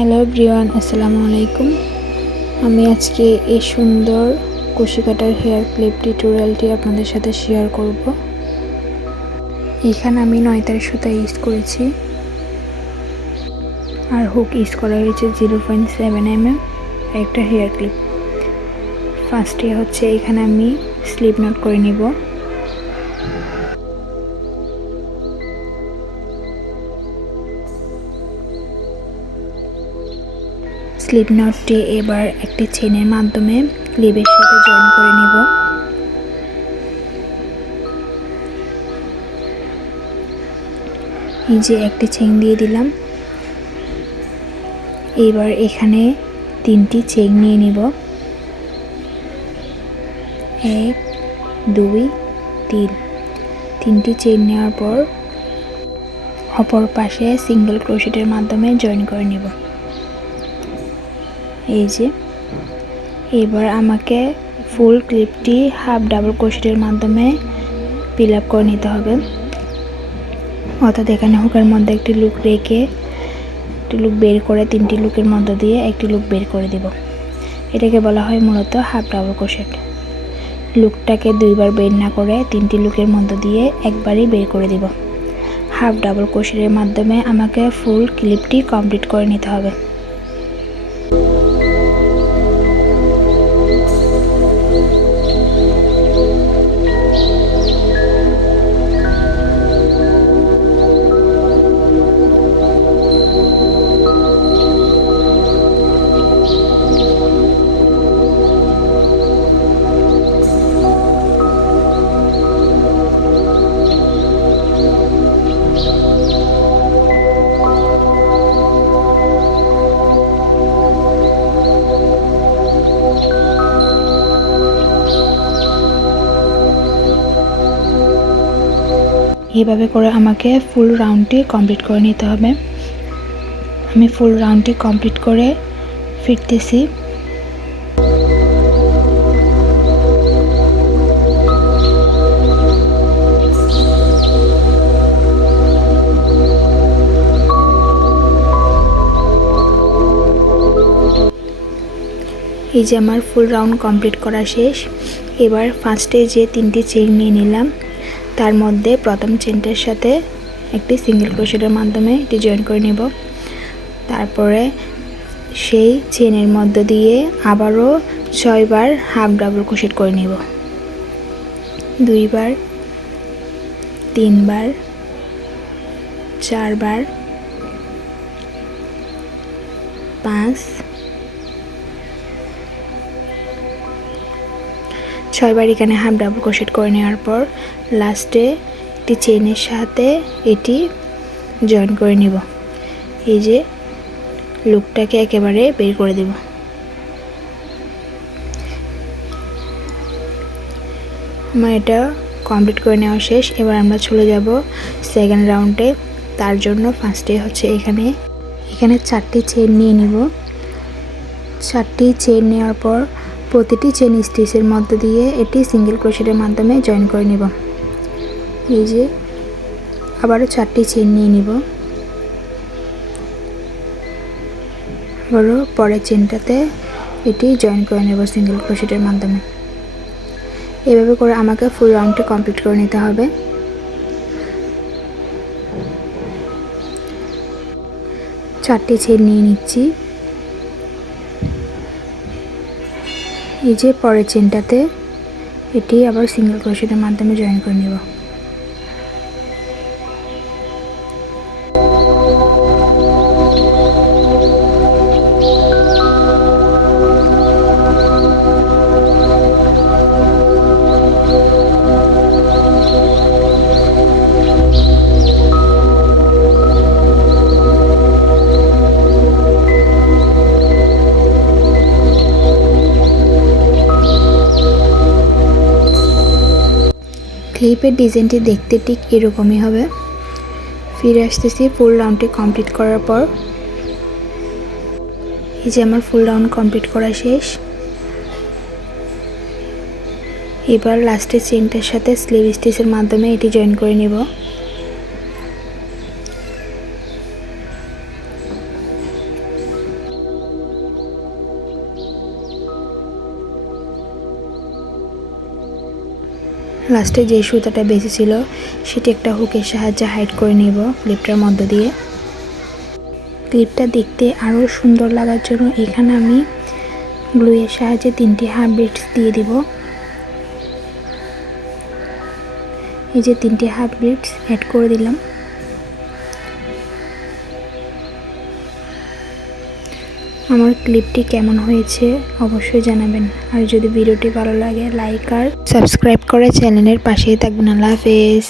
Hello everyone, আসসালামু আলাইকুম। আমি আজকে এই সুন্দর কুশি কাটার হেয়ার ক্লিপ টিউটোরিয়ালটি আপনাদের সাথে শেয়ার করব। এখানে আমি 9 তার সুতা ইউজ করেছি আর হুক ইউজ করা হয়েছে 0.7 mm একটা হেয়ার ক্লিপ। ফার্স্টে হচ্ছে এখানে আমি স্লিপ নট করে নিব। স্লিপ নটটি এবার একটি চেনের মাধ্যমে ক্লিপের সাথে জয়েন করে নিব। এই যে একটি চেইন দিয়ে দিলাম। এবার এখানে 3টি চেইন নিয়ে নিব, 1 2 3। 3টি চেইন নেওয়ার পর অপর পাশে সিঙ্গেল ক্রোশেটের মাধ্যমে জয়েন করে নিব। এই যে এবার আমাকে ফুল ক্লিপটি হাফ ডাবল ক্রোশেটের মাধ্যমে পিল আপ করে নিতে হবে। অর্থাৎ এখানে হুকের মধ্যে একটি লুক রেখে একটি লুক বের করে 3টি লুকের মধ্য দিয়ে একটি লুক বের করে দেব। এটাকে বলা হয় মূলত হাফ ডাবল ক্রোশেট। লুকটাকে 2বার বের না করে 3টি লুকের মধ্য দিয়ে একবারই বের করে দেব। হাফ ডাবল ক্রোশেটের মাধ্যমে আমাকে ফুল ক্লিপটি কমপ্লিট করে নিতে হবে। এভাবে করে আমাকে ফুল রাউন্ডটি কমপ্লিট করে নিতে হবে। আমি ফুল রাউন্ডটি কমপ্লিট করে ফিরতেছি। এই যে আমার ফুল রাউন্ড কমপ্লিট করা শেষ। এবার ফার্স্টে যে 3টি চেইন নিয়ে নিলাম, তার মধ্যে প্রথম চেইনটার সাথে একটি সিঙ্গেল ক্রোশেটের মাধ্যমে এটি জয়েন করে নেব। তারপরে সেই চেইনের মধ্য দিয়ে আবারও 6বার হাফ ডাবল ক্রোশেট করে নেব। 2বার, 3বার, 4বার, 5, 6বার এখানে হাফ ডাবল ক্রোশেট করে নেওয়ার পর লাস্টে একটি চেইনের সাথে এটি জয়েন করে নেব। এই যে লুকটাকে একেবারে বের করে দেব। আমার এটা কমপ্লিট করে নেওয়া শেষ। এবার আমরা চলে যাব সেকেন্ড রাউন্ডে। তার জন্য ফার্স্টে হচ্ছে এখানে 4টি চেইন নিয়ে নিব। 4টি চেইন নেওয়ার পর প্রতিটি চেইন স্টিচের মধ্য দিয়ে এটি সিঙ্গেল ক্রোশেটের মাধ্যমে জয়েন করে নেব। এই যে আবারও 4টি চেইন নিয়ে নিব। আবারও পরের চেইনটাতে এটি জয়েন করে নেব সিঙ্গেল ক্রোশেটের মাধ্যমে। এভাবে করে আমাকে ফুল রাউন্ডটি কমপ্লিট করে নিতে হবে। চারটি চেইন নিয়ে নিচ্ছি। এই যে পরের চেইনটাতে এটি আবার সিঙ্গেল ক্রোশেটের মাধ্যমে জয়েন করে নেব। ক্লিপের ডিজাইনটি দেখতে ঠিক এরকমই হবে। ফিরে আসতেছি ফুল রাউন্ডটি কমপ্লিট করার পর। এই যে আমার ফুল রাউন্ড কমপ্লিট করা শেষ। এবার লাস্টের চেইনটার সাথে স্লিপ স্টিচের মাধ্যমে এটি জয়েন করে নেব। লাস্টে যে সুতাটা বেঁচে ছিল সেটি একটা হুকের সাহায্যে হাইড করে নিব ক্লিপটার মধ্য দিয়ে। ক্লিপটা দেখতে আরও সুন্দর লাগার জন্য এখানে আমি গ্লুয়ের সাহায্যে 3টি হাফ বিটস দিয়ে দিব। এই যে 3টি হাফ বিটস অ্যাড করে দিলাম। আমার ক্লিপটি কেমন হয়েছে অবশ্যই জানাবেন। আর যদি ভিডিওটি ভালো লাগে লাইক আর সাবস্ক্রাইব করে চ্যানেলের পাশেই থাকবেন। আল্লাহ হাফেজ।